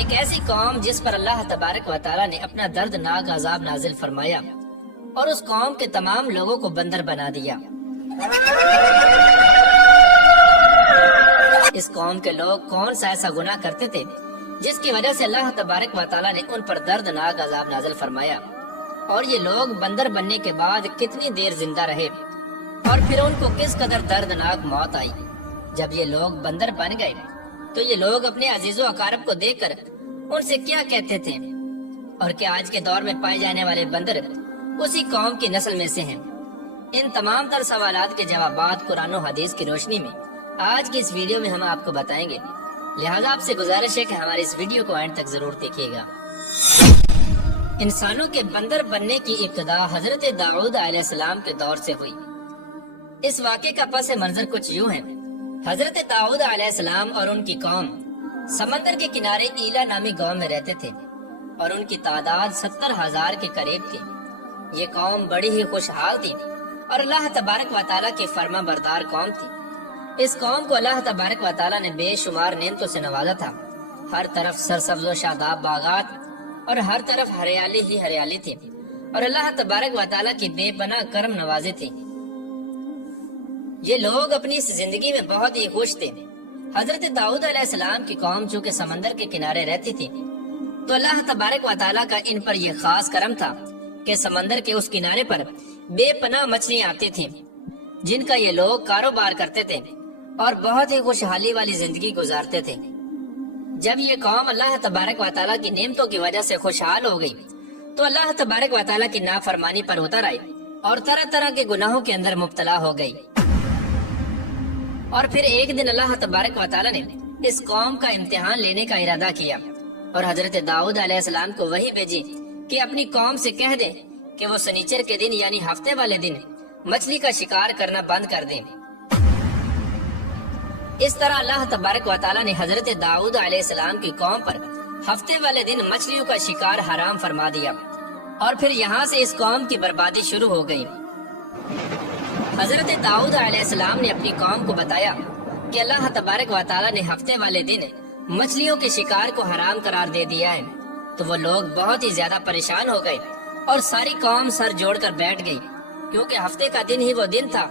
ایک ایسی قوم جس پر اللہ تبارک و تعالیٰ نے اپنا دردناک عذاب نازل فرمایا اور اس قوم کے تمام لوگوں کو بندر بنا دیا۔ اس قوم کے لوگ کون سا ایسا گناہ کرتے تھے جس کی وجہ سے اللہ تبارک و تعالیٰ نے ان پر دردناک عذاب نازل فرمایا، اور یہ لوگ بندر بننے کے بعد کتنی دیر زندہ رہے، اور پھر ان کو کس قدر دردناک موت آئی۔ جب یہ لوگ بندر بن گئے تو یہ لوگ اپنے عزیز و اقارب کو دیکھ کر ان سے کیا کہتے تھے، اور کیا آج کے دور میں پائے جانے والے بندر اسی قوم کی نسل میں سے ہیں؟ ان تمام تر سوالات کے جوابات قرآن و حدیث کی روشنی میں آج کی اس ویڈیو میں ہم آپ کو بتائیں گے، لہذا آپ سے گزارش ہے کہ ہماری اس ویڈیو کو اینڈ تک ضرور دیکھیے گا۔ انسانوں کے بندر بننے کی ابتدا حضرت داؤد علیہ السلام کے دور سے ہوئی۔ اس واقعے کا پس منظر کچھ یوں ہے۔ حضرت داؤد علیہ السلام اور ان کی قوم سمندر کے کنارے ایلا نامی گاؤں میں رہتے تھے، اور ان کی تعداد 70,000 کے قریب تھی۔ یہ قوم بڑی ہی خوشحال تھی اور اللہ تبارک و تعالیٰ کی فرما بردار قوم تھی۔ اس قوم کو اللہ تبارک و تعالیٰ نے بے شمار نعمتوں سے نوازا تھا۔ ہر طرف سرسبز و شاداب باغات اور ہر طرف ہریالی ہی ہریالی تھی، اور اللہ تبارک و تعالیٰ کی بے پناہ کرم نوازی تھی۔ یہ لوگ اپنی اس زندگی میں بہت ہی خوش تھے۔ حضرت داؤد علیہ السلام کی قوم چونکہ سمندر کے کنارے رہتی تھی تو اللہ تبارک و تعالیٰ کا ان پر یہ خاص کرم تھا کہ سمندر کے اس کنارے پر بے پناہ مچھلیاں آتی تھیں، جن کا یہ لوگ کاروبار کرتے تھے اور بہت ہی خوشحالی والی زندگی گزارتے تھے۔ جب یہ قوم اللہ تبارک و تعالیٰ کی نعمتوں کی وجہ سے خوشحال ہو گئی تو اللہ تبارک و تعالیٰ کی نافرمانی پر اتر آئی اور طرح طرح کے گناہوں کے اندر مبتلا ہو گئی۔ اور پھر ایک دن اللہ تبارک و تعالیٰ نے اس قوم کا امتحان لینے کا ارادہ کیا، اور حضرت داؤد علیہ السلام کو وحی بھیجی کہ اپنی قوم سے کہہ دیں کہ وہ سنیچر کے دن یعنی ہفتے والے دن مچھلی کا شکار کرنا بند کر دیں۔ اس طرح اللہ تبارک و تعالیٰ نے حضرت داؤد علیہ السلام کی قوم پر ہفتے والے دن مچھلیوں کا شکار حرام فرما دیا، اور پھر یہاں سے اس قوم کی بربادی شروع ہو گئی۔ حضرت داؤد علیہ السلام نے اپنی قوم کو بتایا کہ اللہ تبارک و تعالیٰ نے ہفتے والے دن مچھلیوں کے شکار کو حرام قرار دے دیا ہے، تو وہ لوگ بہت ہی زیادہ پریشان ہو گئے اور ساری قوم سر جوڑ کر بیٹھ گئی، کیونکہ ہفتے کا دن ہی وہ دن تھا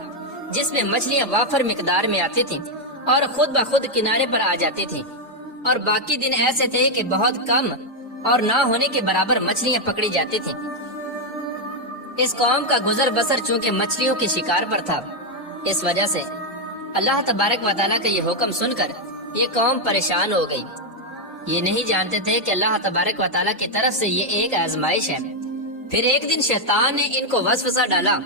جس میں مچھلیاں وافر مقدار میں آتی تھیں اور خود بخود کنارے پر آ جاتی تھیں، اور باقی دن ایسے تھے کہ بہت کم اور نہ ہونے کے برابر مچھلیاں پکڑی جاتی تھیں۔ اس قوم کا گزر بسر چونکہ مچھلیوں کے شکار پر تھا، اس وجہ سے اللہ تبارک و تعالیٰ کا یہ حکم سن کر یہ قوم پریشان ہو گئی۔ یہ نہیں جانتے تھے کہ اللہ تبارک و تعالیٰ کی طرف سے یہ ایک آزمائش ہے۔ پھر ایک دن شیطان نے ان کو وسوسہ ڈالا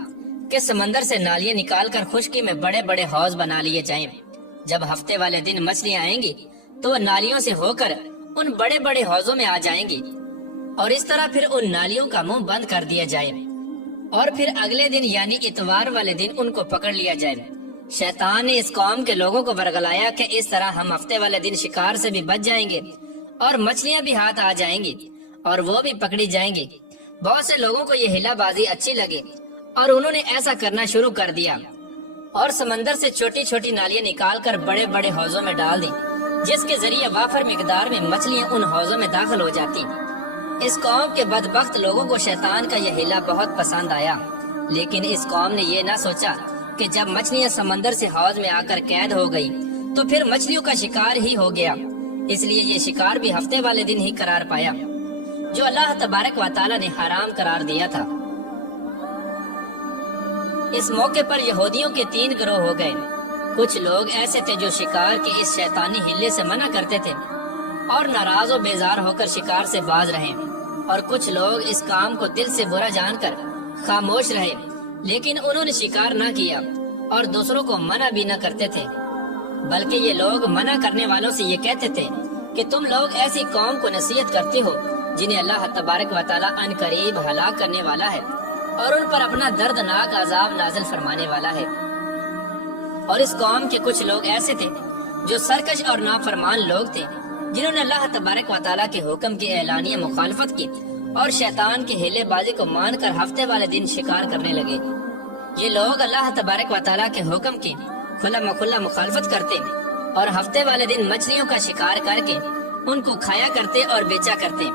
کہ سمندر سے نالیاں نکال کر خشکی میں بڑے بڑے حوض بنا لیے جائیں۔ جب ہفتے والے دن مچھلیاں آئیں گی تو وہ نالیوں سے ہو کر ان بڑے بڑے حوضوں میں آ جائیں گی، اور اس طرح پھر ان نالیوں کا منہ بند کر دیا جائے، اور پھر اگلے دن یعنی اتوار والے دن ان کو پکڑ لیا جائے۔ شیطان نے اس قوم کے لوگوں کو ورگلایا کہ اس طرح ہم ہفتے والے دن شکار سے بھی بچ جائیں گے اور مچھلیاں بھی ہاتھ آ جائیں گی اور وہ بھی پکڑی جائیں گی۔ بہت سے لوگوں کو یہ ہلا بازی اچھی لگی اور انہوں نے ایسا کرنا شروع کر دیا، اور سمندر سے چھوٹی چھوٹی نالیاں نکال کر بڑے بڑے حوضوں میں ڈال دی، جس کے ذریعے وافر مقدار میں مچھلیاں ان حوضوں میں داخل ہو جاتی۔ اس قوم کے بدبخت لوگوں کو شیطان کا یہ ہیلا بہت پسند آیا، لیکن اس قوم نے یہ نہ سوچا کہ جب مچھلیاں سمندر سے حوض میں آ کر قید ہو گئی تو پھر مچھلیوں کا شکار ہی ہو گیا، اس لیے یہ شکار بھی ہفتے والے دن ہی قرار پایا جو اللہ تبارک و تعالیٰ نے حرام قرار دیا تھا۔ اس موقع پر یہودیوں کے 3 گروہ ہو گئے۔ کچھ لوگ ایسے تھے جو شکار کے اس شیطانی ہلے سے منع کرتے تھے اور ناراض و بیزار ہو کر شکار سے باز رہے، اور کچھ لوگ اس کام کو دل سے برا جان کر خاموش رہے، لیکن انہوں نے شکار نہ کیا اور دوسروں کو منع بھی نہ کرتے تھے، بلکہ یہ لوگ منع کرنے والوں سے یہ کہتے تھے کہ تم لوگ ایسی قوم کو نصیحت کرتے ہو جنہیں اللہ تبارک و تعالیٰ ان قریب ہلاک کرنے والا ہے اور ان پر اپنا دردناک عذاب نازل فرمانے والا ہے۔ اور اس قوم کے کچھ لوگ ایسے تھے جو سرکش اور نافرمان لوگ تھے، جنہوں نے اللہ تبارک و تعالیٰ کے حکم کی اعلانیہ مخالفت کی اور شیطان کے ہیلے بازی کو مان کر ہفتے والے دن شکار کرنے لگے۔ یہ لوگ اللہ تبارک و تعالیٰ کے حکم کی کھلا مخلہ مخالفت کرتے اور ہفتے والے دن مچھلیوں کا شکار کر کے ان کو کھایا کرتے اور بیچا کرتے۔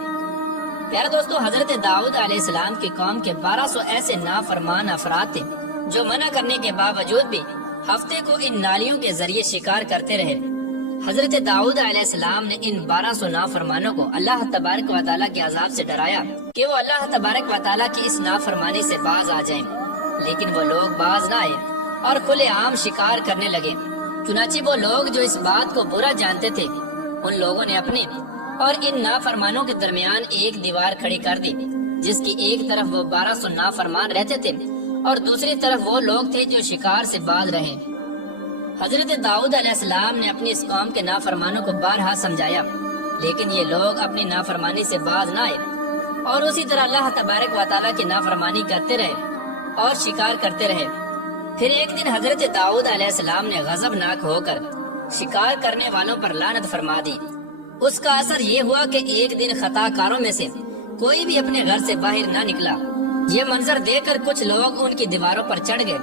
پیارے دوستو، حضرت داؤد علیہ السلام کی قوم کے 1200 ایسے نافرمان افراد تھے جو منع کرنے کے باوجود بھی ہفتے کو ان نالیوں کے ذریعے شکار کرتے رہے۔ حضرت داؤد علیہ السلام نے ان 1200 نافرمانوں کو اللہ تبارک و تعالیٰ کے عذاب سے ڈرایا کہ وہ اللہ تبارک و تعالیٰ کی اس نافرمانی سے باز آ جائیں، لیکن وہ لوگ باز نہ آئے اور کھلے عام شکار کرنے لگے۔ چنانچہ وہ لوگ جو اس بات کو برا جانتے تھے، ان لوگوں نے اپنے اور ان نافرمانوں کے درمیان ایک دیوار کھڑی کر دی، جس کی ایک طرف وہ 1200 نافرمان رہتے تھے اور دوسری طرف وہ لوگ تھے جو شکار سے باز رہے۔ حضرت داؤد علیہ السلام نے اپنی اس قوم کے نافرمانوں کو بارہا سمجھایا، لیکن یہ لوگ اپنی نافرمانی سے باز نہ آئے اور اسی طرح اللہ تبارک و تعالیٰ کی نافرمانی کرتے رہے اور شکار کرتے رہے۔ پھر ایک دن حضرت داؤد علیہ السلام نے غضبناک ہو کر شکار کرنے والوں پر لعنت فرما دی۔ اس کا اثر یہ ہوا کہ ایک دن خطا کاروں میں سے کوئی بھی اپنے گھر سے باہر نہ نکلا۔ یہ منظر دیکھ کر کچھ لوگ ان کی دیواروں پر چڑھ گئے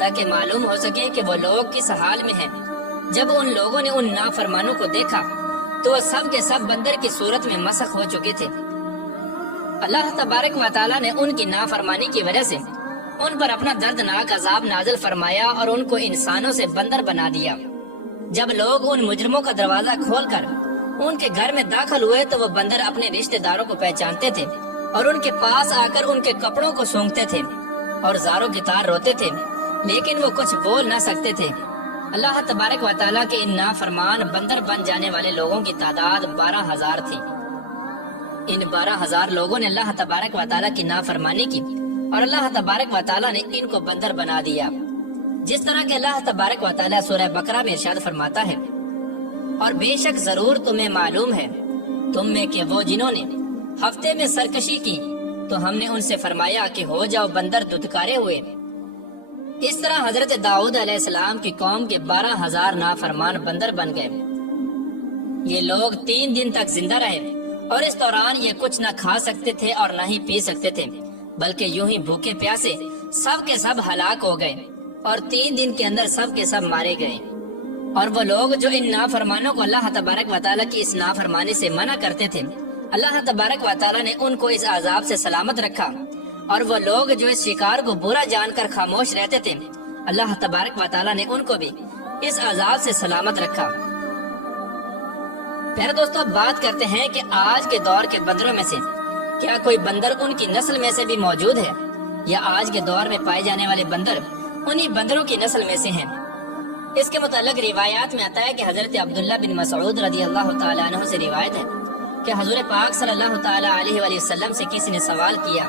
تاکہ معلوم ہو سکے کہ وہ لوگ کس حال میں ہیں۔ جب ان لوگوں نے ان نافرمانوں کو دیکھا تو وہ سب کے سب بندر کی صورت میں مسخ ہو چکے تھے۔ اللہ تبارک و تعالیٰ نے ان کی نافرمانی کی وجہ سے ان پر اپنا دردناک عذاب نازل فرمایا اور ان کو انسانوں سے بندر بنا دیا۔ جب لوگ ان مجرموں کا دروازہ کھول کر ان کے گھر میں داخل ہوئے تو وہ بندر اپنے رشتہ داروں کو پہچانتے تھے اور ان کے پاس آ کر ان کے کپڑوں کو سونگتے تھے اور زاروں کی طرح روتے تھے، لیکن وہ کچھ بول نہ سکتے تھے۔ اللہ تبارک و تعالیٰ کے ان نافرمان بندر بن جانے والے لوگوں کی تعداد 12,000 تھی۔ ان 12,000 لوگوں نے اللہ تبارک و تعالیٰ کی نافرمانی کی اور اللہ تبارک و تعالیٰ نے ان کو بندر بنا دیا، جس طرح کہ اللہ تبارک و تعالیٰ سورہ بقرہ میں ارشاد فرماتا ہے، اور بے شک ضرور تمہیں معلوم ہے تم میں کہ وہ جنہوں نے ہفتے میں سرکشی کی تو ہم نے ان سے فرمایا کہ ہو جاؤ بندر دھتکارے ہوئے۔ اس طرح حضرت داؤد علیہ السلام کی قوم کے 12,000 نافرمان بندر بن گئے۔ یہ لوگ 3 دن تک زندہ رہے اور اس دوران یہ کچھ نہ کھا سکتے تھے اور نہ ہی پی سکتے تھے، بلکہ یوں ہی بھوکے پیاسے سب کے سب ہلاک ہو گئے اور 3 دن کے اندر سب کے سب مارے گئے۔ اور وہ لوگ جو ان نافرمانوں کو اللہ تبارک و تعالیٰ کی اس نافرمانی سے منع کرتے تھے، اللہ تبارک و تعالیٰ نے ان کو اس عذاب سے سلامت رکھا، اور وہ لوگ جو اس شکار کو برا جان کر خاموش رہتے تھے، اللہ تبارک و تعالیٰ نے ان کو بھی اس عذاب سے سلامت رکھا۔ پیارے دوستو، بات کرتے ہیں کہ آج کے دور کے بندروں میں سے کیا کوئی بندر ان کی نسل میں سے بھی موجود ہے، یا آج کے دور میں پائے جانے والے بندر انہی بندروں کی نسل میں سے ہیں؟ اس کے متعلق روایات میں آتا ہے کہ حضرت عبداللہ بن مسعود رضی اللہ تعالیٰ عنہ سے روایت ہے کہ حضور پاک صلی اللہ تعالیٰ علیہ وآلہ وسلم سے کسی نے سوال کیا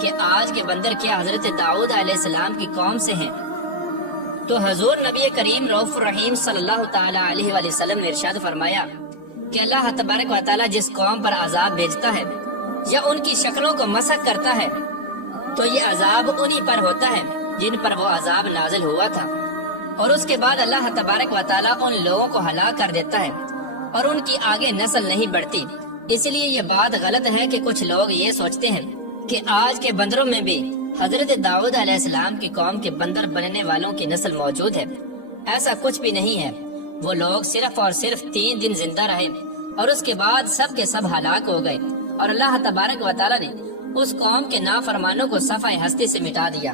کہ آج کے بندر کیا حضرت داؤد علیہ السلام کی قوم سے ہیں؟ تو حضور نبی کریم رؤوف الرحیم صلی اللہ تعالیٰ علیہ وآلہ وسلم نے ارشاد فرمایا کہ اللہ تبارک و تعالیٰ جس قوم پر عذاب بھیجتا ہے یا ان کی شکلوں کو مسخ کرتا ہے تو یہ عذاب انہی پر ہوتا ہے جن پر وہ عذاب نازل ہوا تھا، اور اس کے بعد اللہ تبارک و تعالیٰ ان لوگوں کو ہلاک کر دیتا ہے اور ان کی آگے نسل نہیں بڑھتی۔ اس لیے یہ بات غلط ہے کہ کچھ لوگ یہ سوچتے ہیں کہ آج کے بندروں میں بھی حضرت داؤد علیہ السلام کی قوم کے بندر بننے والوں کی نسل موجود ہے۔ ایسا کچھ بھی نہیں ہے۔ وہ لوگ صرف اور صرف 3 دن زندہ رہے اور اس کے بعد سب کے سب ہلاک ہو گئے، اور اللہ تبارک و تعالیٰ نے اس قوم کے نافرمانوں کو صفحہ ہستی سے مٹا دیا۔